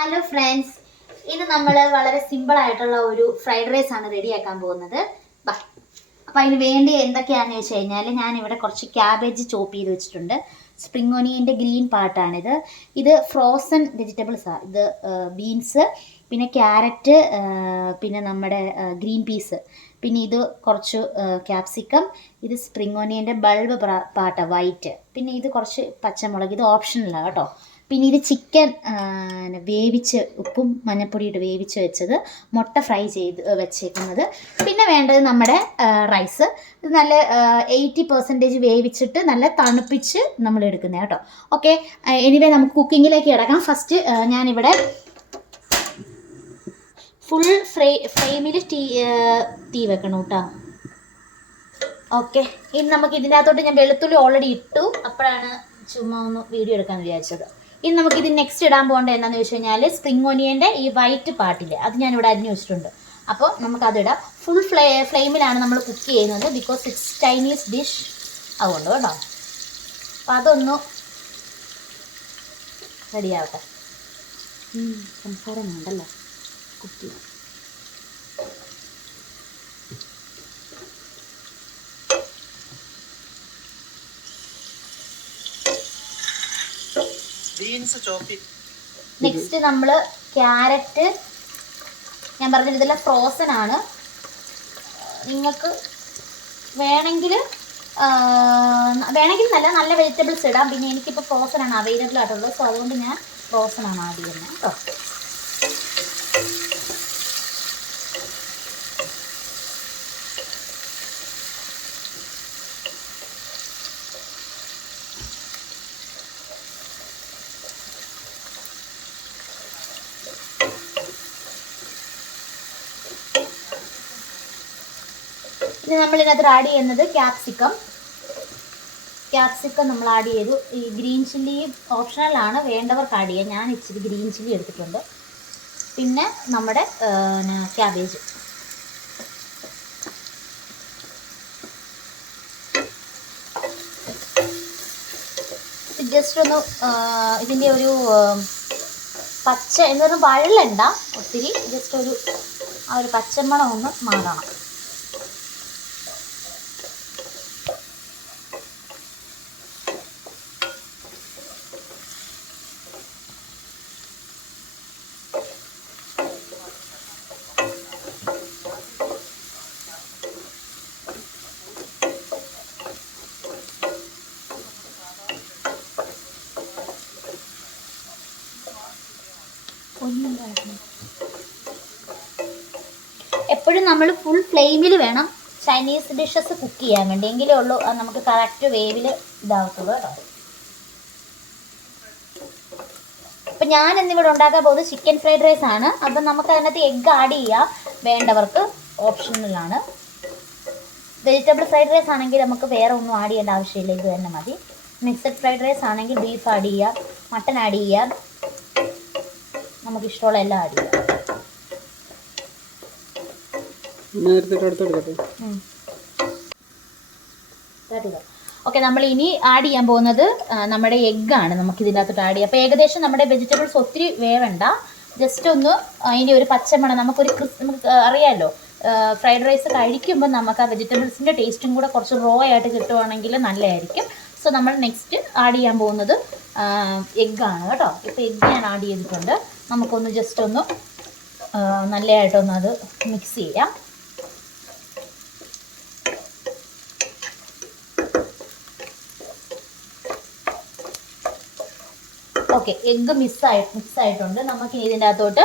Hello friends, ഇന്ന് നമ്മൾ വളരെ സിമ്പിൾ ആയിട്ടുള്ള ഒരു ഫ്രൈഡ് റൈസ് ആണ് റെഡിയാക്കാൻ പോകുന്നത്. അപ്പോൾ അതിന് വേണ്ടി എന്തൊക്കെയാണെന്ന് വെച്ച് കഴിഞ്ഞാൽ ഞാനിവിടെ കുറച്ച് ക്യാബേജ് ചോപ്പ് ചെയ്ത് വെച്ചിട്ടുണ്ട്. സ്പ്രിംഗ് ഓനിയൻ്റെ ഗ്രീൻ പാർട്ടാണിത്. ഇത് ഫ്രോസൺ വെജിറ്റബിൾസാണ്. ഇത് ബീൻസ്, പിന്നെ ക്യാരറ്റ്, പിന്നെ നമ്മുടെ ഗ്രീൻ പീസ്, പിന്നെ ഇത് കുറച്ച് ക്യാപ്സിക്കം, ഇത് സ്പ്രിംഗ് ഓനിയൻ്റെ ബൾബ് പാർട്ടാണ് വൈറ്റ്, പിന്നെ ഇത് കുറച്ച് പച്ചമുളക്. ഇത് ഓപ്ഷണലാണ് കേട്ടോ. പിന്നെ ഇത് ചിക്കൻ വേവിച്ച് ഉപ്പും മഞ്ഞൾപ്പൊടിയിട്ട് വേവിച്ച് വെച്ചത്, മുട്ട ഫ്രൈ ചെയ്ത് വെച്ചേക്കുന്നത്. പിന്നെ വേണ്ടത് നമ്മുടെ റൈസ്. ഇത് നല്ല 80% വേവിച്ചിട്ട് നല്ല തണുപ്പിച്ച് നമ്മൾ എടുക്കുന്നത് കേട്ടോ. ഓക്കെ, എനിവേ നമുക്ക് കുക്കിങ്ങിലേക്ക് കിടക്കാം. ഫസ്റ്റ് ഞാനിവിടെ ഫുൾ ഫ്ലെയിമിൽ തീ വെക്കണം കേട്ടോ. ഓക്കെ, ഇനി നമുക്ക് ഇതിൻ്റെ അകത്തോട്ട് ഞാൻ വെളുത്തുള്ളി ഓൾറെഡി ഇട്ടു, അപ്പോഴാണ് ചുമ്മാ ഒന്ന് വീഡിയോ എടുക്കാമെന്ന് വിചാരിച്ചത്. ഇനി നമുക്കിത് നെക്സ്റ്റ് ഇടാൻ പോകേണ്ടത് എന്താണെന്ന് വെച്ച് കഴിഞ്ഞാൽ സ്പ്രിംഗ് ഓനിയൻ്റെ ഈ വൈറ്റ് പാർട്ടില്ലേ, അത് ഞാനിവിടെ അരിഞ്ഞു വെച്ചിട്ടുണ്ട്. അപ്പോൾ നമുക്കതിടാം. ഫുൾ ഫ്ലെയിമിലാണ് നമ്മൾ കുക്ക് ചെയ്യുന്നത്, ബിക്കോസ് ഇറ്റ്സ് ചൈനീസ് ഡിഷ്, അതുകൊണ്ട് കേട്ടോ. അപ്പം അതൊന്ന് റെഡിയാവട്ടെ. സംസാരം ഉണ്ടല്ലോ കുക്ക് ചെയ്യാം. നെക്സ്റ്റ് നമ്മൾ ക്യാരറ്റ്, ഞാൻ പറഞ്ഞത് ഇതെല്ലാം ഫ്രോസൺ ആണ്. നിങ്ങൾക്ക് വേണമെങ്കിൽ നല്ല വെജിറ്റബിൾസ് ഇടാം. പിന്നെ എനിക്കിപ്പോൾ ഫ്രോസൺ ആണ് അവൈലബിൾ ആയിട്ടുള്ളത്, സോ അതുകൊണ്ട് ഞാൻ ഫ്രോസൺ ആണ് ആഡ് ചെയ്യുന്നത് കേട്ടോ. ഇനി നമ്മളിതിനകത്ത് ആഡ് ചെയ്യുന്നത് ക്യാപ്സിക്കം നമ്മൾ ആഡ് ചെയ്തു. ഈ ഗ്രീൻ ചില്ലി ഓപ്ഷണലാണ്, വേണ്ടവർക്ക് ആഡ് ചെയ്യാം. ഞാൻ ഇച്ചിരി ഗ്രീൻ ചില്ലി എടുത്തിട്ടുണ്ട്. പിന്നെ നമ്മുടെ ക്യാബേജ്. ജസ്റ്റ് ഒന്ന് ഇതിൻ്റെ ഒരു പച്ച എന്നൊന്നും വഴലണ്ട ഒത്തിരി, ജസ്റ്റ് ഒരു ആ ഒരു പച്ചമണം ഒന്ന് മാറണം. എപ്പോഴും നമ്മൾ ഫുൾ ഫ്ലെയിമിൽ വേണം ചൈനീസ് ഡിഷസ് കുക്ക് ചെയ്യാൻ വേണ്ടി, എങ്കിലേ ഉള്ളൂ നമുക്ക് കറക്റ്റ് വേവിൽ ഇതാവത്തുള്ളൂ കേട്ടോ. അപ്പം ഞാൻ ഇന്നിവിടെ ഉണ്ടാക്കാൻ പോകുന്നത് ചിക്കൻ ഫ്രൈഡ് റൈസ് ആണ്. അപ്പം നമുക്ക് അതിനകത്ത് എഗ്ഗ് ആഡ് ചെയ്യാം, വേണ്ടവർക്ക് ഓപ്ഷണലാണ്. വെജിറ്റബിൾ ഫ്രൈഡ് റൈസ് ആണെങ്കിൽ നമുക്ക് വേറെ ഒന്നും ആഡ് ചെയ്യേണ്ട ആവശ്യമില്ല, ഇത് തന്നെ മതി. മിക്സഡ് ഫ്രൈഡ് റൈസ് ആണെങ്കിൽ ബീഫ് ആഡ് ചെയ്യാം, മട്ടൺ ആഡ് ചെയ്യാം, നമുക്കിഷ്ടമുള്ള എല്ലാം ആഡ് ചെയ്യാം. ഓക്കെ, നമ്മൾ ഇനി ആഡ് ചെയ്യാൻ പോകുന്നത് നമ്മുടെ എഗ്ഗാണ്. നമുക്ക് ഇതിനകത്തോട്ട് ആഡ് ചെയ്യാം. അപ്പോൾ ഏകദേശം നമ്മുടെ വെജിറ്റബിൾസ് ഒത്തിരി വേവണ്ട, ജസ്റ്റ് ഒന്ന് അതിൻ്റെ ഒരു പച്ചമണം നമുക്ക് അറിയാമല്ലോ, ഫ്രൈഡ് റൈസ് കഴിക്കുമ്പോൾ നമുക്ക് ആ വെജിറ്റബിൾസിൻ്റെ ടേസ്റ്റും കൂടെ കുറച്ച് റോ ആയിട്ട് കിട്ടുവാണെങ്കിൽ നല്ലതായിരിക്കും. സോ നമ്മൾ നെക്സ്റ്റ് ആഡ് ചെയ്യാൻ പോകുന്നത് എഗ്ഗാണ് കേട്ടോ. ഇപ്പോൾ എഗ്ഗ് ഞാൻ ആഡ് ചെയ്തിട്ടുണ്ട്. നമുക്കൊന്ന് ജസ്റ്റ് ഒന്ന് നല്ലതായിട്ടൊന്ന് അത് മിക്സ് ചെയ്യാം. ഓക്കെ, എഗ്ഗ് മിക്സായിട്ടുണ്ട്. നമുക്ക് ഇതിൻ്റെ അകത്തോട്ട്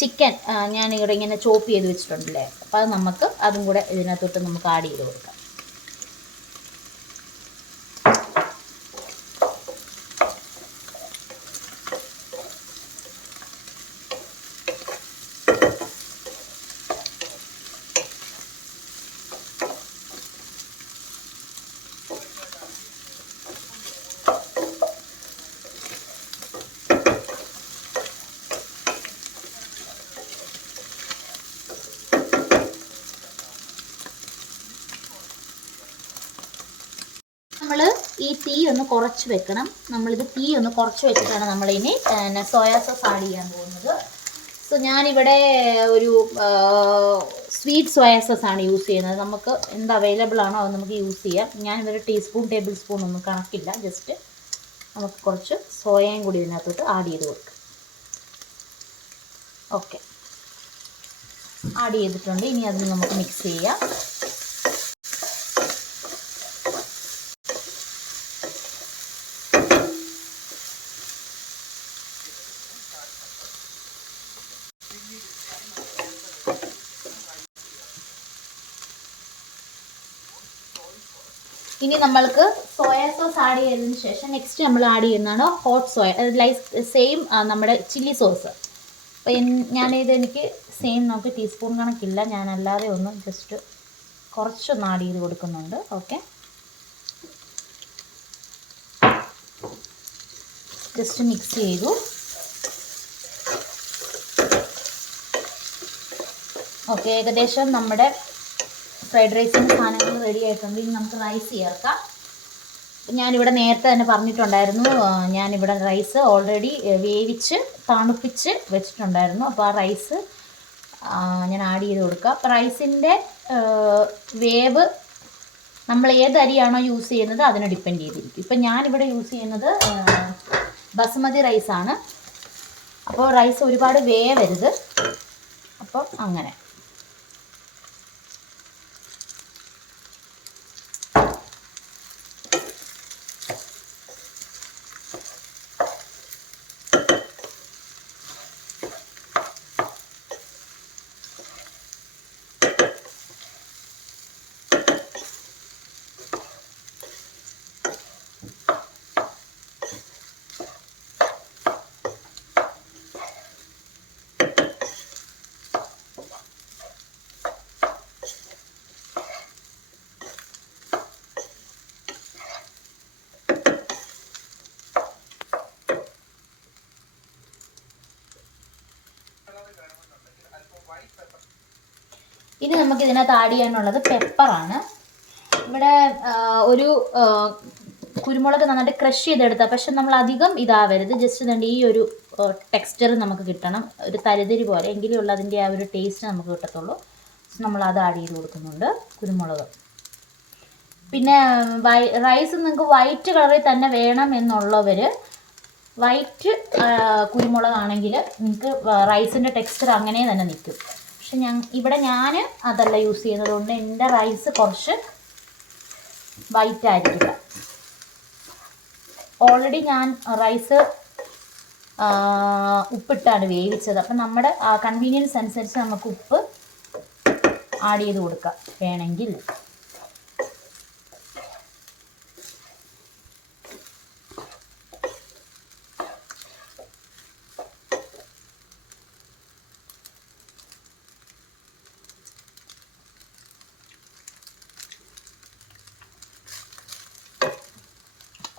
ചിക്കൻ ഞാനിവിടെ ഇങ്ങനെ ചോപ്പ് ചെയ്ത് വെച്ചിട്ടുണ്ടല്ലേ, അപ്പോൾ അത് നമുക്ക് അതും കൂടെ ഇതിനകത്തോട്ട് നമുക്ക് ആഡ് ചെയ്ത് കൊടുക്കാം. നമ്മൾ ഈ തീ ഒന്ന് കുറച്ച് വെക്കണം. നമ്മളിത് തീ ഒന്ന് കുറച്ച് വെച്ചിട്ടാണ് നമ്മളിനി സോയാ സോസ് ആഡ് ചെയ്യാൻ പോകുന്നത്. ചെയ്യുന്നത്. സോ ഞാനിവിടെ ഒരു സ്വീറ്റ് സോയാ സോസാണ് യൂസ് ചെയ്യുന്നത്. നമുക്ക് എന്ത് അവൈലബിൾ ആണോ അത് നമുക്ക് യൂസ് ചെയ്യാം. ഞാനിവിടെ ടീസ്പൂൺ ടേബിൾ സ്പൂൺ ഒന്നും കണക്കില്ല. ജസ്റ്റ് നമുക്ക് കുറച്ച് സോയയും കൂടി ഇതിനകത്തോട്ട് ആഡ് ചെയ്ത് കൊടുക്കാം. ഓക്കെ, ആഡ് ചെയ്തിട്ടുണ്ട്. ഇനി അതിന് നമുക്ക് മിക്സ് ചെയ്യാം. ഇനി നമ്മൾക്ക് സോയാ സോസ് ആഡ് ചെയ്തതിന് ശേഷം നെക്സ്റ്റ് നമ്മൾ ആഡ് ചെയ്യുന്നതാണ് ഹോട്ട് സോയ, ലൈക്ക് സെയിം നമ്മുടെ ചില്ലി സോസ്. അപ്പോൾ എനിക്ക് സെയിം നമുക്ക് ടീസ്പൂൺ കണക്കില്ല, ഞാനല്ലാതെ ഒന്ന് ജസ്റ്റ് കുറച്ചൊന്ന് ആഡ് ചെയ്ത് കൊടുക്കുന്നുണ്ട്. ഓക്കെ, ജസ്റ്റ് മിക്സ് ചെയ്തു. ഓക്കെ, ഏകദേശം നമ്മുടെ ഫ്രൈഡ് റൈസിൻ്റെ സാധനങ്ങൾ റെഡി ആയിട്ടുണ്ട്. ഇനി നമുക്ക് റൈസ് ചേർക്കാം. ഞാനിവിടെ നേരത്തെ തന്നെ പറഞ്ഞിട്ടുണ്ടായിരുന്നു, ഞാനിവിടെ റൈസ് ഓൾറെഡി വേവിച്ച് തണുപ്പിച്ച് വെച്ചിട്ടുണ്ടായിരുന്നു. അപ്പോൾ ആ റൈസ് ഞാൻ ആഡ് ചെയ്ത് കൊടുക്കാം. റൈസിൻ്റെ വേവ് നമ്മൾ ഏത് അരിയാണോ യൂസ് ചെയ്യുന്നത് അതിനെ ഡിപ്പെൻഡ് ചെയ്തിരിക്കും. ഇപ്പം ഞാനിവിടെ യൂസ് ചെയ്യുന്നത് ബസുമതി റൈസാണ്. അപ്പോൾ റൈസ് ഒരുപാട് വേവരുത്. അപ്പം അങ്ങനെ ഇനി നമുക്ക് ഇതിനകത്ത് ആഡ് ചെയ്യാനുള്ളത് പെപ്പറാണ്. ഇവിടെ ഒരു കുരുമുളക് നന്നായിട്ട് ക്രഷ് ചെയ്തെടുത്താൽ, പക്ഷെ നമ്മൾ അധികം ഇതാവരുത്. ജസ്റ്റ് തന്നെ ഈ ഒരു ടെക്സ്ചർ നമുക്ക് കിട്ടണം, ഒരു തരിതരി പോലെ, എങ്കിലും ഉള്ള അതിൻ്റെ ആ ഒരു ടേസ്റ്റ് നമുക്ക് കിട്ടത്തുള്ളൂ. നമ്മൾ അത് ആഡ് ചെയ്ത് കൊടുക്കുന്നുണ്ട്, കുരുമുളക്. പിന്നെ റൈസ് നിങ്ങൾക്ക് വൈറ്റ് കളറിൽ തന്നെ വേണം എന്നുള്ളവർ വൈറ്റ് കുരുമുളകാണെങ്കിൽ നിങ്ങൾക്ക് റൈസിൻ്റെ ടെക്സ്ചർ അങ്ങനെ തന്നെ നിൽക്കും. പക്ഷെ ഞാൻ അതല്ല യൂസ് ചെയ്യുന്നത് കൊണ്ട് എൻ്റെ റൈസ് കുറച്ച് വൈറ്റ് ആയിരിക്കില്ല. ഓൾറെഡി ഞാൻ റൈസ് ഉപ്പിട്ടാണ് വേവിച്ചത്. അപ്പം നമ്മുടെ കൺവീനിയൻസ് അനുസരിച്ച് നമുക്ക് ഉപ്പ് ആഡ് ചെയ്ത് കൊടുക്കാം വേണമെങ്കിൽ.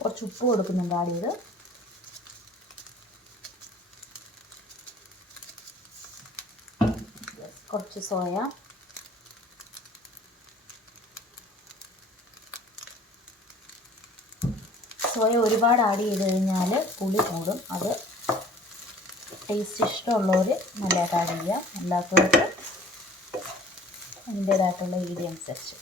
കുറച്ച് ഉപ്പ് കൊടുക്കുന്നുണ്ട് ആഡ് ചെയ്ത്. കുറച്ച് സോയ, ഒരുപാട് ആഡ് ചെയ്ത് കഴിഞ്ഞാൽ പുളി കൂടും. അത് ടേസ്റ്റ് ഇഷ്ടമുള്ളവർ നല്ലതായിട്ട് ആഡ് ചെയ്യാം, അല്ലാത്തവർക്ക് അതിൻ്റേതായിട്ടുള്ള രീതി അനുസരിച്ച്.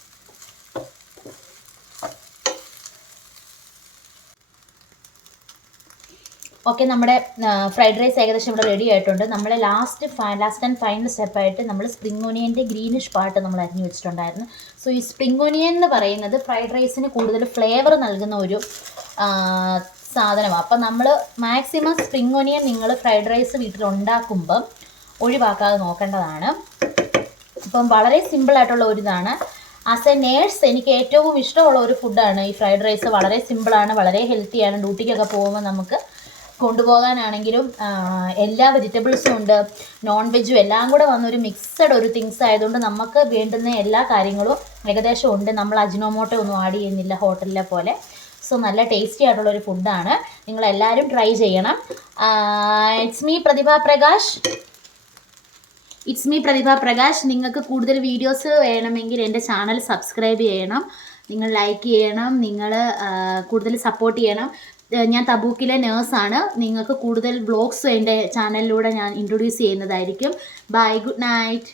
ഓക്കെ, നമ്മുടെ ഫ്രൈഡ് റൈസ് ഏകദേശം ഇവിടെ റെഡി ആയിട്ടുണ്ട്. നമ്മൾ ലാസ്റ്റ് ആൻഡ് ഫൈനൽ സ്റ്റെപ്പായിട്ട് നമ്മൾ സ്പ്രിംഗ് ഓനിയൻ്റെ ഗ്രീനിഷ് പാർട്ട് നമ്മൾ അരിഞ്ഞു വെച്ചിട്ടുണ്ടായിരുന്നു. സോ ഈ സ്പ്രിംഗ് ഓനിയൻ എന്ന് പറയുന്നത് ഫ്രൈഡ് റൈസിന് കൂടുതൽ ഫ്ലേവർ നൽകുന്ന ഒരു സാധനമാണ്. അപ്പം നമ്മൾ മാക്സിമം സ്പ്രിംഗ് ഓനിയൻ നിങ്ങൾ ഫ്രൈഡ് റൈസ് വീട്ടിൽ ഉണ്ടാക്കുമ്പം ഒഴിവാക്കാതെ നോക്കേണ്ടതാണ്. അപ്പം വളരെ സിമ്പിളായിട്ടുള്ള ഒരു ഇതാണ്. ആസ് എ നേഴ്സ് എനിക്ക് ഏറ്റവും ഇഷ്ടമുള്ള ഒരു ഫുഡാണ് ഈ ഫ്രൈഡ് റൈസ്. വളരെ സിമ്പിളാണ്, വളരെ ഹെൽത്തിയാണ്. ഡ്യൂട്ടിക്കൊക്കെ പോകുമ്പോൾ നമുക്ക് കൊണ്ടുപോകാനാണെങ്കിലും എല്ലാ വെജിറ്റബിൾസും ഉണ്ട്, നോൺ വെജും എല്ലാം കൂടെ വന്നൊരു മിക്സഡ് ഒരു തിങ്സ് ആയതുകൊണ്ട് നമുക്ക് വേണ്ടുന്ന എല്ലാ കാര്യങ്ങളും ഏകദേശം ഉണ്ട്. നമ്മൾ അജിനോമോട്ടോ ഒന്നും ആഡ് ചെയ്യുന്നില്ല ഹോട്ടലിലെ പോലെ. സോ നല്ല ടേസ്റ്റി ആയിട്ടുള്ളൊരു ഫുഡാണ്, നിങ്ങളെല്ലാവരും ട്രൈ ചെയ്യണം. ഇറ്റ്സ് മീ പ്രതിഭ പ്രകാശ്. നിങ്ങൾക്ക് കൂടുതൽ വീഡിയോസ് വേണമെങ്കിൽ എൻ്റെ ചാനൽ സബ്സ്ക്രൈബ് ചെയ്യണം, നിങ്ങൾ ലൈക്ക് ചെയ്യണം, നിങ്ങൾ കൂടുതൽ സപ്പോർട്ട് ചെയ്യണം. ഞാൻ തബൂക്കിലെ നേഴ്സാണ്. നിങ്ങൾക്ക് കൂടുതൽ വ്ളോഗ്സ് എൻ്റെ ചാനലിലൂടെ ഞാൻ ഇൻട്രൊഡ്യൂസ് ചെയ്യുന്നതായിരിക്കും. Bye, good night.